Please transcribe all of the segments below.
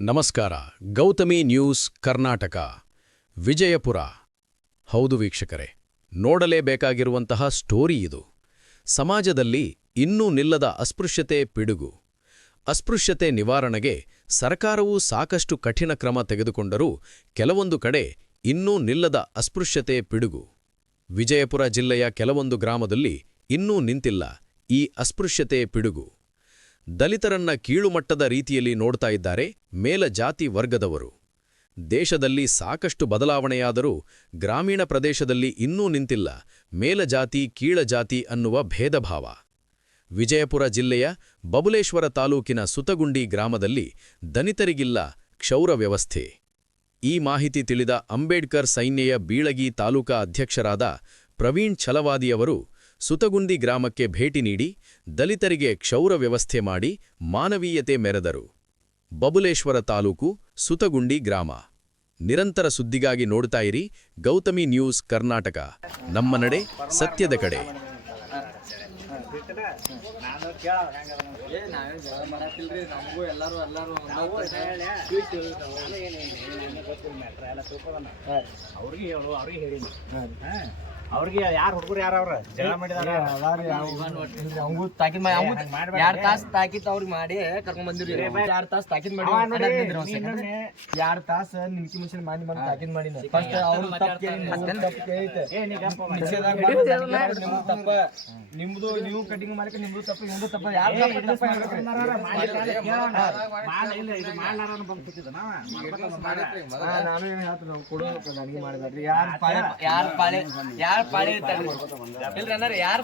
ನಮಸ್ಕಾರ. ಗೌತಮಿ ನ್ಯೂಸ್ ಕರ್ನಾಟಕ, ವಿಜಯಪುರ. ಹೌದು ವೀಕ್ಷಕರೇ, ನೋಡಲೇಬೇಕಾಗಿರುವಂತಹ ಸ್ಟೋರಿ ಇದು. ಸಮಾಜದಲ್ಲಿ ಇನ್ನೂ ನಿಲ್ಲದ ಅಸ್ಪೃಶ್ಯತೆ ಪಿಡುಗು. ಅಸ್ಪೃಶ್ಯತೆ ನಿವಾರಣೆಗೆ ಸರ್ಕಾರವು ಸಾಕಷ್ಟು ಕಠಿಣ ಕ್ರಮ ತೆಗೆದುಕೊಂಡರೂ ಕೆಲವೊಂದು ಕಡೆ ಇನ್ನೂ ನಿಲ್ಲದ ಅಸ್ಪೃಶ್ಯತೆ ಪಿಡುಗು. ವಿಜಯಪುರ ಜಿಲ್ಲೆಯ ಕೆಲವೊಂದು ಗ್ರಾಮದಲ್ಲಿ ಇನ್ನೂ ನಿಂತಿಲ್ಲ ಈ ಅಸ್ಪೃಶ್ಯತೆ ಪಿಡುಗು. ದಲಿತರನ್ನ ಕೀಳುಮಟ್ಟದ ರೀತಿಯಲ್ಲಿ ನೋಡ್ತಾ ಇದ್ದಾರೆ ಮೇಲಜಾತಿ ವರ್ಗದವರು. ದೇಶದಲ್ಲಿ ಸಾಕಷ್ಟು ಬದಲಾವಣೆಯಾದರೂ ಗ್ರಾಮೀಣ ಪ್ರದೇಶದಲ್ಲಿ ಇನ್ನೂ ನಿಂತಿಲ್ಲ ಮೇಲಜಾತಿ ಕೀಳಜಾತಿ ಅನ್ನುವ ಭೇದಭಾವ. ವಿಜಯಪುರ ಜಿಲ್ಲೆಯ ಬಬುಲೇಶ್ವರ ತಾಲೂಕಿನ ಸುತಗುಂಡಿ ಗ್ರಾಮದಲ್ಲಿ ದಲಿತರಿಗಿಲ್ಲ ಕ್ಷೌರ ವ್ಯವಸ್ಥೆ. ಈ ಮಾಹಿತಿ ತಿಳಿದ ಅಂಬೇಡ್ಕರ್ ಸೈನ್ಯೆಯ ಬೀಳಗಿ ತಾಲೂಕಾ ಅಧ್ಯಕ್ಷರಾದ ಪ್ರವೀಣ್ ಛಲವಾದಿಯವರು ಸುತಗುಂಡಿ ಗ್ರಾಮಕ್ಕೆ ಭೇಟಿ ನೀಡಿ ದಲಿತರಿಗೆ ಕ್ಷೌರ ವ್ಯವಸ್ಥೆ ಮಾಡಿ ಮಾನವೀಯತೆ ಮೆರೆದರು. ಬಬುಲೇಶ್ವರ ತಾಲೂಕು, ಸುತಗುಂಡಿ ಗ್ರಾಮ. ನಿರಂತರ ಸುದ್ದಿಗಾಗಿ ನೋಡ್ತಾ ಇರಿ ಗೌತಮಿ ನ್ಯೂಸ್ ಕರ್ನಾಟಕ. ನಮ್ಮ ನಡೆ ಸತ್ಯದ ಕಡೆ. ಅವ್ರಿಗೆ ಯಾರು ಹುಡುಗರು ಯಾರವ್ರ ಜಗಳ ಮಾಡಿದಾರ ಅವಂಗೂ ತಾಕಿದ್ ಮಾಡಿ 2 ತಾಸು ತಾಕಿತ್ ಅವ್ರಿಗೆ ಮಾಡಿ ಕರ್ಕೊಂಡ್ ಬಂದಿರಿ. 2 ತಾಸು ತಾಕಿದ್ ಮಾಡಿ 2 ತಾಸು ನಿಮ್ಕಿ ಮಿಷನ್ ಮಾಡಿ ತಾಕಿದ್ ಮಾಡಿ ಫಸ್ಟ್ ಅವ್ರು ತಪ್ಪ ನಿಮ್ದು ನೀವು ಕಟಿಂಗ್ ಮಾಡಕ್ಕೆ ನಿಮ್ದು ತಪ್ಪ ನಿಮ್ದು ತಪ್ಪ ನಾನು ಏನ್ ಹೇಳ್ತೀನಿ ನಾವು ಕೊಡು ನನಗೆ ಮಾಡಿದ್ರಿ ಯಾರು ಪಾಳೆ ಯಾರು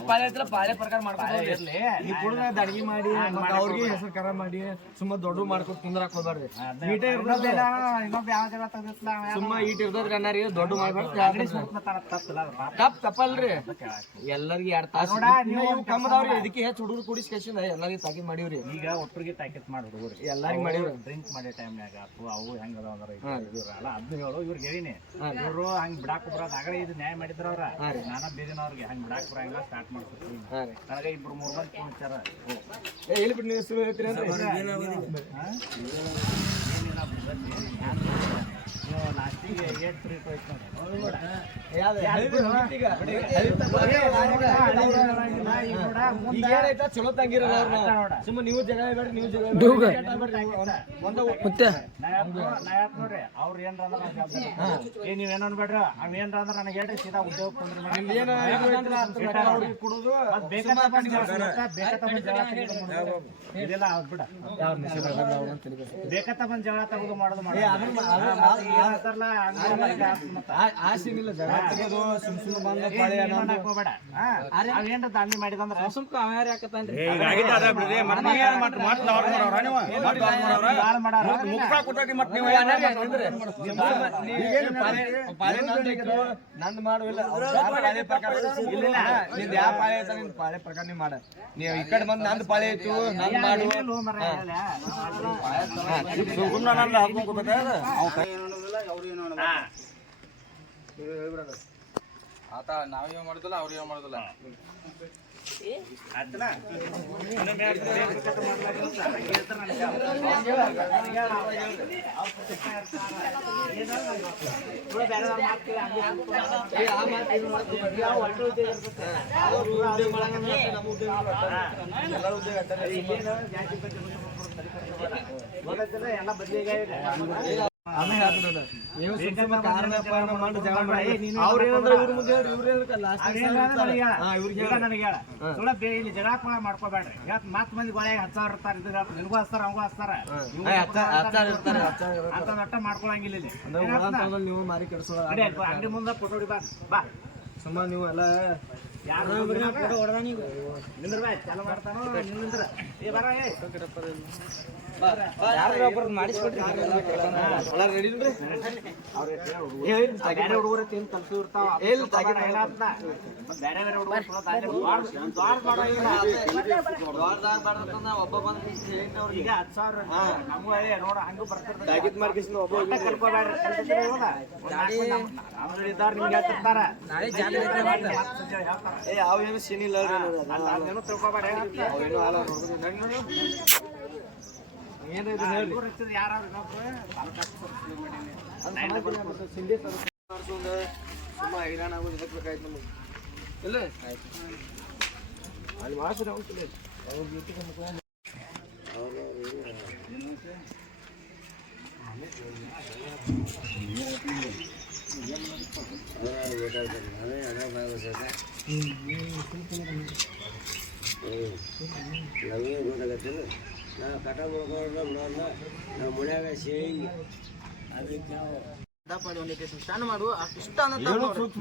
ಪಾಳೆ ಐತ್ರ ಪಾಳೆ ಪ್ರಕಾರ ಮಾಡ್ಕೊಂಡ್ಲಿ ಈ ಕುಡ್ದ ಅಡಿಗೆ ಮಾಡಿ ಅವ್ರಿಗೆ ಹೆಸರು ಕರ ಮಾಡಿ ಸುಮ್ಮ ದೊಡ್ಡ ಮಾಡ್ಕೊತ ಕುಂದ್ರಾಕ್ ಹೋಗ್ಬಾರ್ದು. ಈಟ ಇರ್ತದ ಸುಮ್ಮ ಈಟ ಇರ್ತದ್ರಿ ಅನ್ನಾರಿ ದೊಡ್ಡ ಮಾಡ್ಬಾರ್ದು. ತಪ್ಪಲ್ರಿ ಎಲ್ಲರಿಗೂ 2 ತಾಸು ಕಮ್ಮದವ್ರಿ ಇದಕ್ಕೆ ಹೆಚ್ಚು ಹುಡುಗರು ಕೂಡಿಸಿ ಕಳ್ಸಿಂದ ಎಲ್ಲರಿಗೂ ತಾಕೀತ್ ಮಾಡಿವ್ರಿ. ಈಗ ಒಟ್ಟರಿಗೆ ತಾಕೀತ್ ಮಾಡಿ ಹುಡುಗರು ಎಲ್ಲರಿಗೂ ಮಾಡಿವ್ರಿ. ಡ್ರಿಂಕ್ ಮಾಡೋ ಟೈಮ್ನಾಗ ಅವು ಹೆಂಗದ ಅಲ್ಲ ಅದನ್ನ ಹೇಳು ಇವ್ರಿಗೆ ಹೇಳಿನಿ. ಇವರು ಹಂಗ್ ಬಿಡಾಕ್ ಬರೋದು ಆಗಲೇ ಇದು ನ್ಯಾಯ ಮಾಡಿದ್ರ ಅವ್ರ ನಾನಾ ಬೇದಿನವ್ರಿಗೆ ಹಂಗ್ ಬಿಡಾಕ್ ಬರಂಗಿಲ್ಲ ಸ್ಟಾರ್ಟ್ ಮಾಡ್ಕೊಡ್ತೀನಿ. ನನಗೆ 2-3 ಮಂದಿ ಫೋನ್ ಹಚ್ಚಾರ. ಎಲ್ಲಿ ಬಿಟ್ಟು ನೀವು ಸುಳ್ಳು ಹೇಳ್ತೀರಿ ಲಾಸ್ಟಿಗೆ 8 ಪ್ರೀಟ್ ಹೋಯ್ತು ಚಲೋ ತಂಗಿರಲ್ಲ ಸುಮ್ಮ ನೀವು ಜಗಳ ಬೇಡ್ರಿ ನೀವು ಜಗಳ ನೋಡ್ರಿ ಅವ್ರ ಏನ್ರ ನೀವ್ ಏನ್ ಅನ್ಬೇಡ್ರಿ ಅವ್ ಏನ್ರ ಅಂದ್ರ ನನಗೆ ಹೇಳ್ರಿ ಸೀದಾ ಉದ್ಯೋಗ ಕುಡುದು ಇದೆಲ್ಲ ಬಿಡ ಬೇಕತ್ತ ಬಂದ್ ಜಗಳ ತಗೋದು ಮಾಡೋದು ಆಸೆಗಿಲ್ಲ ಜಗಳ ತೆಗೆದು ಸುಮ್ ಬಂದ ಹೋಗ್ಬೇಡ. ಅವೇನ್ರ ದಾಂಧಿ ಮಾಡಿದಂದ್ರ ನಂದು ಮಾಡುವಿಲ್ಲ ನಿಂದ ಯಾವ ಪಾಳೆ ಐತ ನಿನ್ ಪಾಳೆ ಪ್ರಕಾರ ನೀವ್ ಮಾಡ. ನೀವು ಈ ಕಡೆ ಬಂದ್ ನಂದು ಪಾಳೆ ಆಯ್ತು ನಂದು ಮಾಡು ಆತ ನಾವೇವ ಮಾಡುದಿಲ್ಲ ಅವ್ರೇವ ಮಾಡುದಿಲ್ಲ. ಎಲ್ಲ ಬದಲಿಗೆ ಜಗಳ ಮಾಡ್ಕೋಬೇಡ್ರಿ. ಮತ್ ಮಂದಿ ಗೋಳ್ಯಾಗ 10,000 ಇರ್ತಾರ ನಿನ್ಗೂ ಹಚ್ತಾರ ಅವಂಗೂ ಹಚ್ತಾರ ಅಂತ ಒಟ್ಟ ಮಾಡ್ಕೊಳಂಗಿಲ್ಲ. ನೀವು ಮಾರಿ ಕೆಡ್ಸೋ ಅಂಗಡಿ ಮುಂದೆ ಕೊಟ್ಟೋಡಿ ಬಾ ಸುಮ್ಮ ನೀವು ಎಲ್ಲ ಯಾರು ನಿಂದ್ರ ಚಾಲ ಮಾಡ್ತಾನೋ ನಿಂದ್ರ ಮಾಡಿಸ್ಬಿಟ್ರಿ ಹುಡುಗರ ತಿಂದು ಕಲ್ಸು ಇರ್ತಾವ. ಒಬ್ಬ ಬಂದ್ ಈಗ 10,000 ನಮಗೂ ನೋಡ ಹಂಗೂ ಬರ್ತಿರ್ತಾರೆ ಕಲ್ಕೋಬೇಡ್ರಿ. ನಿಮ್ಗೆ ಹೇಳ್ತಿರ್ತಾರ ಅವೇನು ಸೀನಿಲ್ಲ ತಿಳ್ಕೊಬೇಡ. ಏನಾಯ್ತು ಹೇಳ್ರಿ ಸುಮ್ಮ ಹೈರಾಣ ಆಗೋದು ಇದಕ್ಕೆ ಬೇಕಾಯ್ತು ನಮಗೆ ಇಲ್ಲ ಅಲ್ಲಿ ಮಾಡ್ಸಿರಿ ಅವ್ರು ನಮಗೆ ಗೊತ್ತಾಗತ್ತಿಲ್ಲ ನಾವು ಕಟ ಮಾಡ್ಕೊಂಡು ನಾವು ಮುಳ್ಯಾಗ ಶೇಂಗಿ ಅದಕ್ಕೆ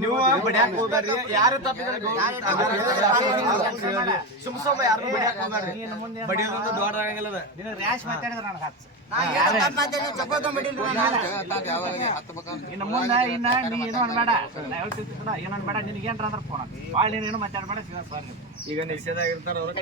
ನೀವು ಬಡಿಯಾಕ ಹೋಗ್ಬೇಡ್ರಿ ಯಾರು ತಪ್ಪಿದ್ರೆ ಸುಮ್ ಸುಮ್ಮ ಯಾರು ಬಡಿಯಾಕ ಹೋಗ್ಬೇಡ್ರಿ ಬಡಿಯೋದು ದೊಡ್ಡದಾಗಂಗಿಲ್ಲ ರ್ಯಾಶ್ ಮಾತಾಡಿದ್ರೆ ನನಗೆ ಹಚ್ಚ ಇನ್ನು ಮುಂದೆ ಇನ್ನ ನೀ ಏನು ಅನ್ಬೇಡ ಏನು ಅನ್ಬೇಡ ನಿನಗೇನ್ರ ಅಂದ್ರೆ ಫೋನ್ ಭಾಳ ನೀನು ಏನು ಮಾತಾಡ್ಬೇಡ ಈಗ ನಿಷೇಧ ಇರ್ತಾರ ಅವ್ರ